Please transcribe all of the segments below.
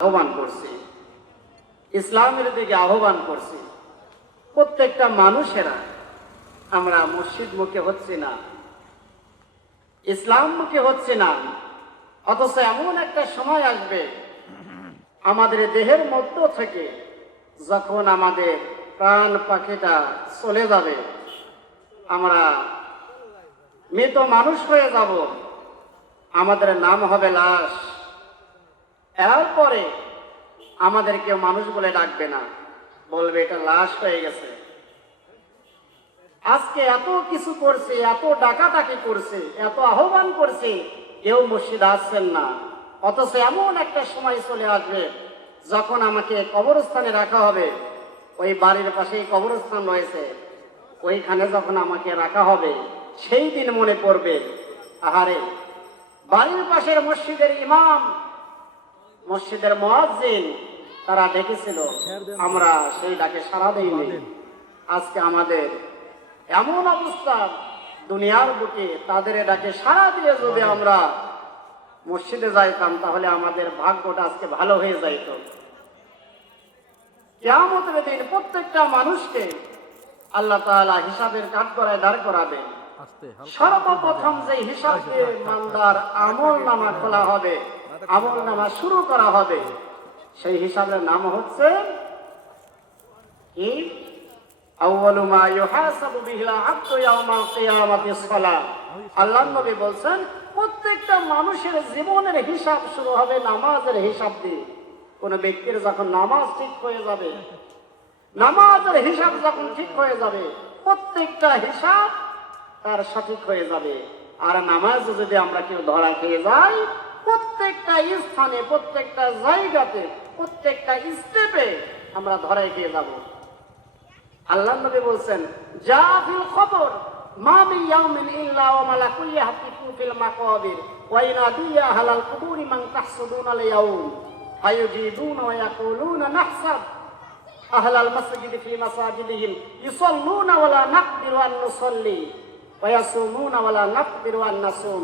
আহ্বান করছি। ইসলামের দিকে আহ্বান করছি। প্রত্যেকটা মানুষেরা, আমরা মসজিদ মুখে হচ্ছি না, ইসলাম মুখে হচ্ছে না, অথচ এমন একটা সময় আসবে, আমাদের দেহের মধ্য থেকে যখন আমাদের প্রাণ পাখিটা চলে যাবে, আমরা মৃত মানুষ হয়ে যাব। আমাদের নাম হবে লাশ। এরপরে আমাদের কেউ মানুষ বলে ডাকবে না। বলবে, এটা লাশ হয়ে গেছে। আজকে এত কিছু করছে, এত ডাকাটাকি করছে, এত আহ্বান করছে, কেউ মসজিদ আসছেন না। অথচ এমন একটা সময় চলে আসবে, যখন আমাকে কবরস্থানে রাখা হবে। ওই বাড়ির পাশেই কবরস্থান রয়েছে। ওইখানে যখন আমাকে রাখা হবে, সেই দিন মনে পড়বে, আহারে, বাড়ির পাশের মসজিদের ইমাম মসজিদের মুয়াজ্জিন তারা ডেকেছিল আমরা সেই ডাকে সাড়া দেইনি। আজকে আমাদের এমন অবস্থা দুনিয়ার বুকে তাদের ডাকে সাড়া দিয়ে যদি আমরা মসজিদে যাইতাম তাহলে আমাদের ভাগ্যটা আজকে ভালো হয়ে যাইত। কেমতের দিন প্রত্যেকটা মানুষকে আল্লাহ তাআলা হিসাবের কাঠ করায় দাঁড় করাবেন। সর্বপ্রথম যে হিসাব দিয়ে মান্দার আমল নামা খোলা হবে। আমল নামা শুরু করা হবে। সেই হিসাবের নাম হচ্ছে কি নবী বলছেন, প্রত্যেকটা মানুষের জীবনের হিসাব শুরু হবে নামাজের হিসাব দিয়ে। কোন ব্যক্তির যখন নামাজ ঠিক হয়ে যাবে, নামাজের হিসাব যখন ঠিক হয়ে যাবে, প্রত্যেকটা হিসাব তার সঠিক হয়ে যাবে। আর নামাজ যদি আমরা কেউ ধরা খেয়ে যাই প্রত্যেকটা স্থানে প্রত্যেকটা জায়গাতে প্রত্যেকটা স্টেপে আমরা ধরায় খেয়ে যাব আল্লাহ নবী বলছেন যা ফিল খবর মা মিন ইয়াউমিন ইল্লা ওয়া মালাকু ইয়াহতিফু ফিল মাকাবির ওয়া ইনাদিয়া হালাল কুবুরি মান তাহসুদুনা লিয়াউম ফায়ুজিবুনা ওয়া ইয়াকুলুনা নাহসাব أهل المسجد في مساجدهم يصلون ولا نقدر أن نصلي ويصومون ولا نقدر أن نصوم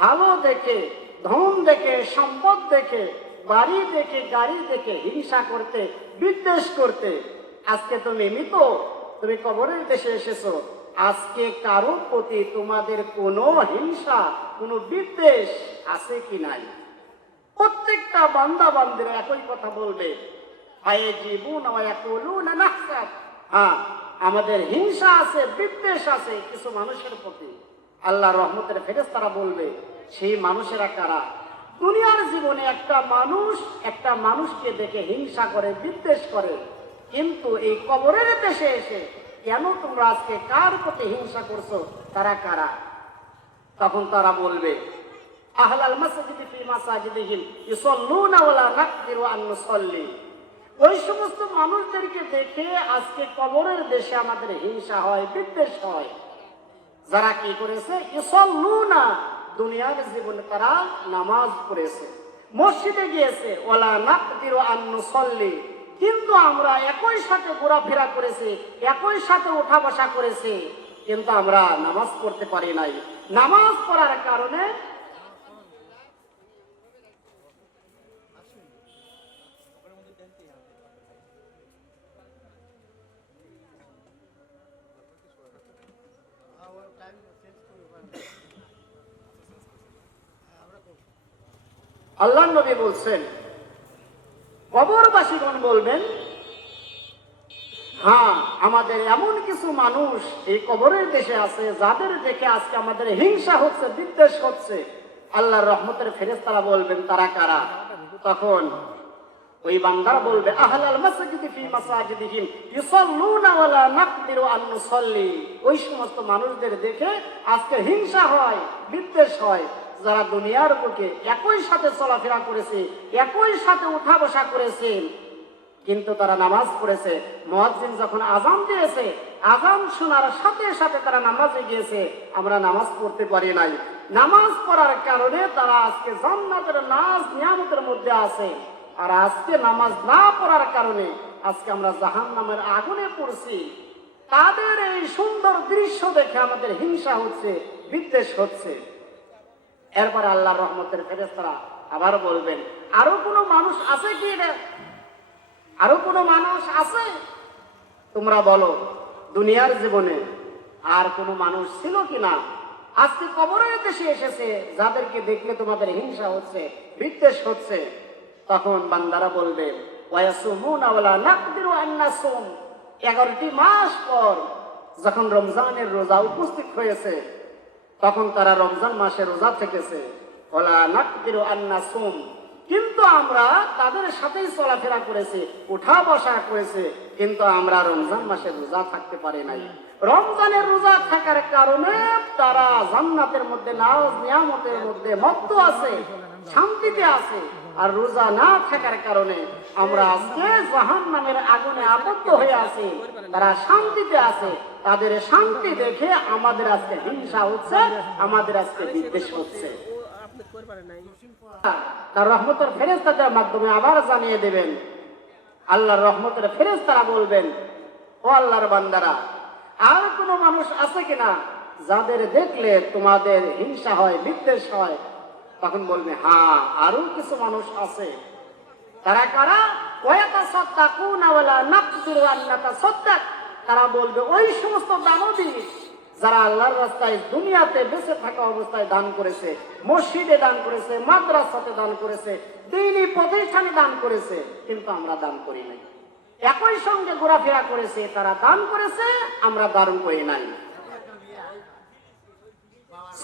ভালো দেখে, ধন দেখে, সম্পদ দেখে, বাড়ি দেখে, গাড়ি দেখে, হিংসা করতে, বিদ্বেষ করতে। আজকে তুমি মৃত, তুমি কবরের দেশে এসেছ। আজকে কারও প্রতি তোমাদের কোনো হিংসা, কোনো বিদ্বেষ আছে কি নাই? প্রত্যেকটা বান্দা বান্দিরা একই কথা বলবে। আয়ে হ্যাঁ আমাদের হিংসা আছে, বিদ্বেষ আছে কিছু মানুষের প্রতি। আল্লাহ রহমতের ফেরেস তারা বলবে, সেই মানুষেরা কারা? দুনিয়ার জীবনে একটা মানুষ, একটা মানুষকে দেখে হিংসা করে, বিদ্বেষ করে। কিন্তু এই কবরের দেশে এসে কেন তোমরা আজকে কার প্রতি হিংসা করছ? তারা কারা? তখন তারা বলবে, আহলাল মাসাজিদি ফি মাসাজিদিহিম ইউসাল্লুনা ওয়ালা নাকদিরু আন নুসাল্লি। ওই সমস্ত মানুষদেরকে দেখে আজকে কবরের দেশে আমাদের হিংসা হয়, বিদ্বেষ হয়। যারা কি করেছে? দুনিয়ার জীবনে তারা নামাজ পড়েছে। মসজিদে গিয়েছে ওলা নাকদিরু আন কিন্তু আমরা একই সাথে ঘোরাফেরা করেছি, একই সাথে উঠা বসা করেছি, কিন্তু আমরা নামাজ পড়তে পারি নাই। নামাজ পড়ার কারণে আল্লাহ নবী বলছেন, কবরবাসীগণ বলবেন হ্যাঁ আমাদের এমন কিছু মানুষ এই কবরের দেশে আছে, যাদের দেখে আজকে আমাদের হিংসা হচ্ছে, বিদ্বেষ হচ্ছে। আল্লাহর রহমতের ফেরেশতারা বলবেন, তারা কারা? তখন ওই বান্দারা বলবে, আহলাল মাসাজিদি ফি মাসাজিদিহিম, ইউসাল্লুনা ওয়ালা নাকদিরু আন নুসাল্লি। ওই সমস্ত মানুষদের দেখে আজকে হিংসা হয়, বিদ্বেষ হয়। যারা দুনিয়ার বুকে একই সাথে চলাফেরা করেছে, একই সাথে উঠা বসা করেছে, কিন্তু তারা নামাজ পড়েছে। মহাজিন যখন আজান দিয়েছে আজান শোনার সাথে সাথে তারা নামাজে গিয়েছে। আমরা নামাজ পড়তে পারি নাই। নামাজ পড়ার কারণে তারা আজকে জান্নাতের নাচ নিয়ামতের মধ্যে আছে। আর আজকে নামাজ না পড়ার কারণে আজকে আমরা জাহান নামের আগুনে পড়ছি। তাদের এই সুন্দর দৃশ্য দেখে আমাদের হিংসা হচ্ছে, বিদ্বেষ হচ্ছে। এরপর আল্লাহ রহমতের ফেরেস্তারা আবার বলবেন, আরও কোনো মানুষ আছে কি রে আরও কোনো মানুষ আছে? তোমরা বলো, দুনিয়ার জীবনে আর কোনো মানুষ ছিল কি না? আজকে কবরের দেশে এসেছে, যাদেরকে দেখলে তোমাদের হিংসা হচ্ছে, বিদ্বেষ হচ্ছে। তখন বান্দারা বলবে এগারোটি মাস পর, যখন রমজানের রোজা উপস্থিত হয়েছে তখন তারা রমজান মাসে রোজা থেকেছে। কিন্তু আমরা তাদের সাথেই চলাফেরা করেছি, উঠা বসা করেছে, কিন্তু আমরা রমজান মাসে রোজা থাকতে পারি নাই। রমজানের রোজা থাকার কারণে তারা জান্নাতের মধ্যে নাজ নিয়ামতের মধ্যে মত্ত আছে, শান্তিতে আছে। আর রোজা না থাকার কারণে আমরা আজকে জাহান নামের আগুনে আবদ্ধ হয়ে আছি। তারা শান্তিতে আছে। তাদের শান্তি দেখে আমাদের আজকে হিংসা হচ্ছে, আমাদের আজকে বিদ্বেষ হচ্ছে। তার রহমতের ফেরেস্তাদের মাধ্যমে আবার জানিয়ে দেবেন। আল্লাহর রহমতের ফেরেস্তারা বলবেন, ও আল্লাহর বান্দারা, আর কোনো মানুষ আছে কিনা যাদের দেখলে তোমাদের হিংসা হয়, বিদ্বেষ হয়? তখন বলবে হ্যাঁ আরও কিছু মানুষ আছে। তারা কারা? তারা বলবে, ওই সমস্ত দানবী যারা আল্লাহর রাস্তায় দুনিয়াতে বেঁচে থাকা অবস্থায় দান করেছে, মসজিদে দান করেছে, মাদ্রাসাতে দান করেছে দিনই প্রতিষ্ঠানে দান করেছে, কিন্তু আমরা দান করি নাই। একই সঙ্গে ঘোরাফেরা করেছে, তারা দান করেছে, আমরা দান করি নাই।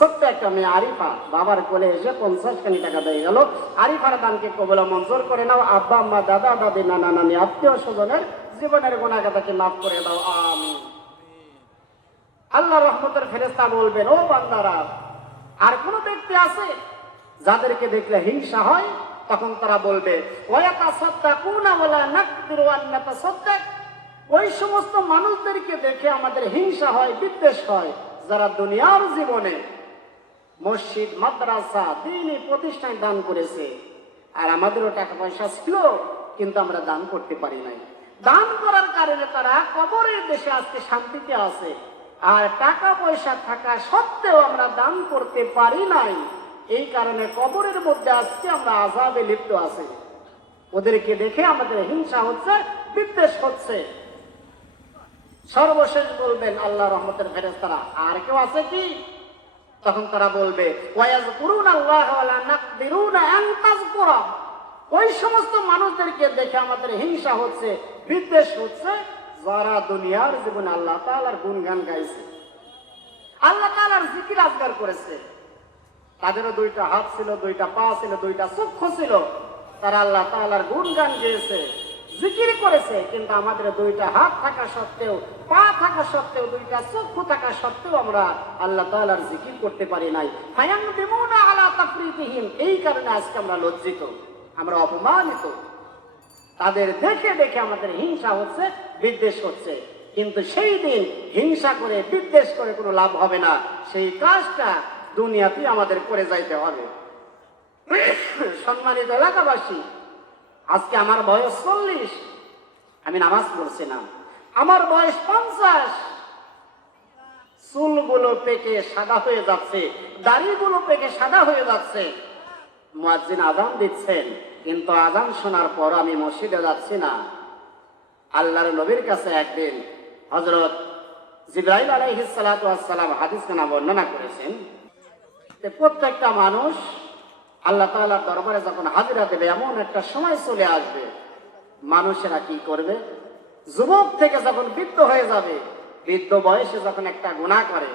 ছোট্ট একটা মেয়ে আরিফা বাবার কোলে এসে পঞ্চাশ খানি টাকা দিয়ে গেল। আরিফার দানকে কবলা মঞ্জুর করে নাও। আব্বা, আম্মা, দাদা, দাদি, নানা, নানি, আত্মীয় স্বজনের জীবনের গোনাগাতাকে মাফ করে দাও। আমি আল্লাহ রহমতের ফেরেস্তা বলবেন, ও বান্দারা, আর কোন ব্যক্তি আছে যাদেরকে দেখলে হিংসা হয়? তখন তারা বলবে ওই সমস্ত মানুষদেরকে দেখে আমাদের হিংসা হয়, বিদ্বেষ হয়, যারা দুনিয়ার জীবনে মসজিদ, মাদ্রাসা, দিনই প্রতিষ্ঠান দান করেছে। আর আমাদেরও টাকা পয়সা ছিল, কিন্তু আমরা দান করতে পারি নাই। দান করার কারণে তারা কবরের দেশে আজকে শান্তিতে আছে। আর টাকা পয়সা থাকা সত্ত্বেও আমরা দান করতে পারি নাই। এই কারণে কবরের মধ্যে আজকে আমরা আজাবে লিপ্ত আছি। ওদেরকে দেখে আমাদের হিংসা হচ্ছে, বিদ্বেষ হচ্ছে। সর্বশেষ বলবেন, আল্লাহ রহমতের ফেরেস্তারা আর কেউ আছে কি? তখন তারা বলবে ওই সমস্ত মানুষদেরকে দেখে আমাদের হিংসা হচ্ছে, বিদ্বেষ হচ্ছে, যারা দুনিয়ার জীবনে আল্লাহ তালার গুণগান গাইছে। আল্লাহ তালার জিকির আজগার করেছে। তাদেরও দুইটা হাত ছিল, দুইটা পা ছিল, দুইটা চক্ষু ছিল। তারা আল্লাহ তালার গুণগান গেয়েছে। জিকির করেছে, কিন্তু আমাদের দুইটা হাত থাকা সত্ত্বেও, পা থাকা সত্ত্বেও, দুইটা চক্ষু থাকা সত্ত্বেও আমরা আল্লাহ তালার জিকির করতে পারি নাই। ফায়ান বিমুনা আলা তাফরিতিহীন এই কারণে আজকে আমরা লজ্জিত, আমরা অপমানিত। তাদের দেখে দেখে আমাদের হিংসা হচ্ছে, বিদ্বেষ হচ্ছে। কিন্তু সেই দিন হিংসা করে, বিদ্বেষ করে কোনো লাভ হবে না। সেই কাজটা দুনিয়াতেই আমাদের করে যাইতে হবে। সম্মানিত এলাকাবাসী আজকে আমার বয়স চল্লিশ। আমি নামাজ পড়ছিলাম। আমার বয়স পঞ্চাশ। চুলগুলো পেকে সাদা হয়ে যাচ্ছে। দাড়িগুলো পেকে সাদা হয়ে যাচ্ছে। মুয়াজ্জিন আজান দিচ্ছেন, কিন্তু আজান শোনার পর আমি মসজিদে যাচ্ছি না। আল্লাহর নবীর কাছে একদিন হজরত জিব্রাইল আলাইহিস সালাতু হাদিস খানা বর্ণনা করেছেন প্রত্যেকটা মানুষ আল্লাহ তাআলার দরবারে যখন হাজিরা দেবে এমন একটা সময় চলে আসবে, মানুষেরা কি করবে? যুবক থেকে যখন বৃদ্ধ হয়ে যাবে, বৃদ্ধ বয়সে যখন একটা গুণা করে,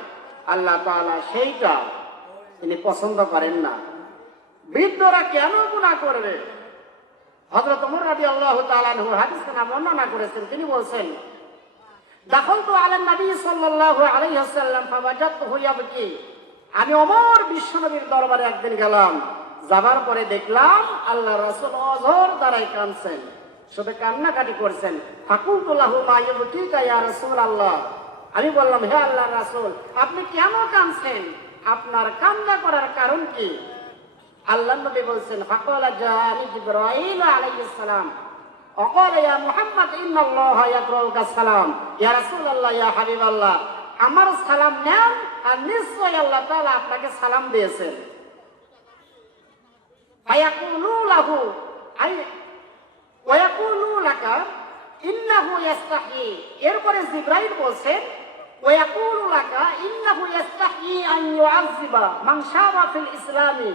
আল্লাহ তাআলা সেইটা তিনি পছন্দ করেন না। বৃদ্ধরা কেন গুণা করবে? হজরত রাজি আল্লাহ তালানহু হাদিস বর্ণনা করেছেন। তিনি বলছেন দখল তো আলেন নবী সাল্লাল্লাহু আলাইহি ওয়াসাল্লাম, ফাওয়াজাতহু ইয়াবকি। আমি অমর বিশ্বনবীর দরবারে একদিন গেলাম। যাবার পরে দেখলাম আল্লাহ রসুল অঝর দ্বারাই কাঁদছেন। শুধু কান্নাকাটি করছেন। ফাকুলতুল্লাহু মাইয়ুবতিকা ইয়া রাসূল আল্লাহ আমি বললাম, হে আল্লাহ রাসুল, আপনি কেন কাঁদছেন? আপনার কান্না করার কারণ কি? আল্লাহ নবী বলছেন, ফাকালা জানি জিবরাইল সালাম। অকল ইয়া মুহাম্মদ, ইন্নাল্লাহ ইয়াকরাউকা সালাম। ইয়া রাসূল আল্লাহ ইয়া হাবিব আল্লাহ আমার সালাম নেন আর নিশ্চয় আল্লাহ তাআলা আপনাকে সালাম দিয়েছেন। ফায়াকুলু লাহু আই ওয়াকুলু লাকা ইন্নাহু ইস্তাহি এরপরে জিবরাইল বলছেন ওয়াকুলু লাকা ইন্নাহু ইস্তাহি আন ইউআযিবা মান শাবা ফিল ইসলামি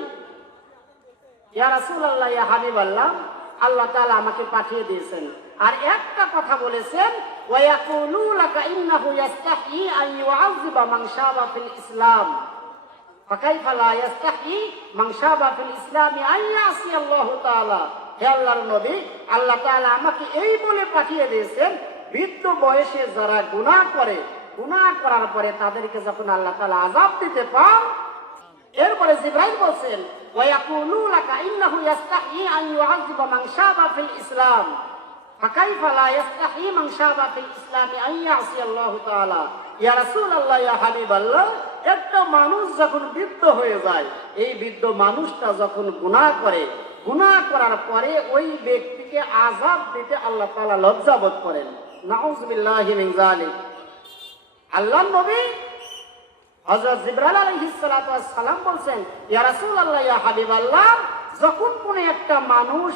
ইয়া রাসূলুল্লাহ, ইয়া হাবিবাল্লাহ, আল্লাহ তাআলা আমাকে পাঠিয়ে দিয়েছেন। আর একটা কথা বলেছেন ওয়াকুলু লাকা ইন্নাহু ইস্তাহি আন ইউআযিবা মান শাবা ফিল ইসলাম فكيف لا يستحي من شاب في الاسلام ان يعصي الله تعالى হে আল্লাহর নবী আল্লাহ তাআলা আমাকে এই বলে পাঠিয়ে দিয়েছেন বৃদ্ধ বয়সে যারা গুনাহ করে গুনাহ করার পরে তাদেরকে যখন আল্লাহ তাআলা আযাব দিতে পান এরপরে জিব্রাইল বলছেন ওয়ায়াকুলু লাকা ইন্নাহু ইয়াস্তাহি আন ইউআযিবা মান শাবা ফিল ইসলাম فكيف لا يستحي من شاب في الاسلام ان يعصي الله تعالى ইয়া রাসূলুল্লাহ ইয়া হাবিবাল্লাহ একটা মানুষ যখন বৃদ্ধ হয়ে যায়, এই বৃদ্ধ মানুষটা যখন গুনাহ করে, গুনাহ করার পরে ওই ব্যক্তিকে আযাব দিতে আল্লাহ তালা লজ্জা বোধ করেন। আল্লাহ বলছেন রাসূলুল্লাহ, ইয়া হাবিবাল্লাহ, যখন কোনো একটা মানুষ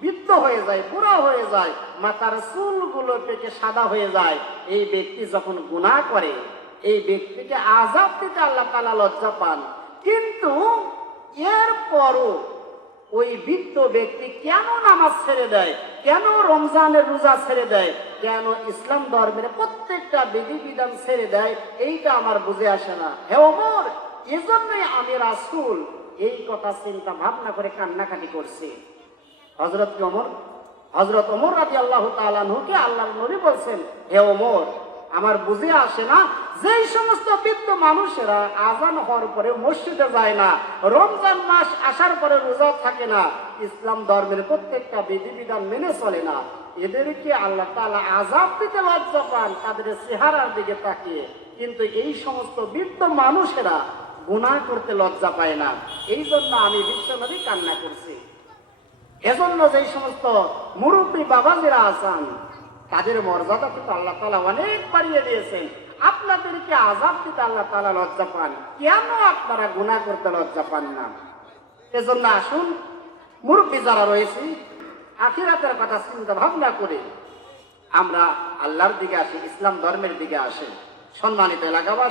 বৃদ্ধ হয়ে যায়, বুড়ো হয়ে যায় সাদা হয়ে যায়, এই ব্যক্তি যখন গুনাহ করে এই ব্যক্তিকে আজাব দিতে আল্লাহ তাআলা লজ্জা পান। কিন্তু এর পরও ওই বৃদ্ধ ব্যক্তি কেন নামাজ ছেড়ে দেয়? কেন রমজানের রোজা ছেড়ে দেয়? কেন ইসলাম ধর্মের প্রত্যেকটা বিধি বিধান ছেড়ে দেয়? এইটা আমার বুঝে আসে না। হে ওমর, এজন্যই আমি রাসূল এই কথা চিন্তা ভাবনা করে কান্নাকাটি করছি। হজরত ওমর? হজরত ওমর রাজি আল্লাহ তালানহুকে আল্লাহ নবী বলছেন, হে ওমর, আমার বুঝে আসে না যেই সমস্ত বৃদ্ধ মানুষেরা আজান হওয়ার পরে মসজিদে যায় না, রমজান মাস আসার পরে রোজা থাকে না, ইসলাম ধর্মের প্রত্যেকটা বিধিবিধান মেনে চলে না। এদেরকে আল্লাহ তালা আজাব দিতে লজ্জা পান তাদের চেহারার দিকে তাকিয়ে। কিন্তু এই সমস্ত বৃদ্ধ মানুষেরা গুণা করতে লজ্জা পায় না। এই জন্য আমি বিশ্বনবী কান্না করছি। এজন্য যেই সমস্ত মুরব্বী বাবাজিরা আছেন, তাদের মর্যাদা কিন্তু আল্লাহ তালা অনেক বাড়িয়ে দিয়েছেন। আপনাদেরকে আজাব দিতে আল্লাহ তালা লজ্জা পান। কেন আপনারা গুণা করতে লজ্জা পান না। এজন্য আসুন, মুরব্বী যারা রয়েছে, আখিরাতের কথা চিন্তা ভাবনা করে আমরা আল্লাহর দিকে আসি, ইসলাম ধর্মের দিকে আসি। সম্মানিত এলাকাবাসী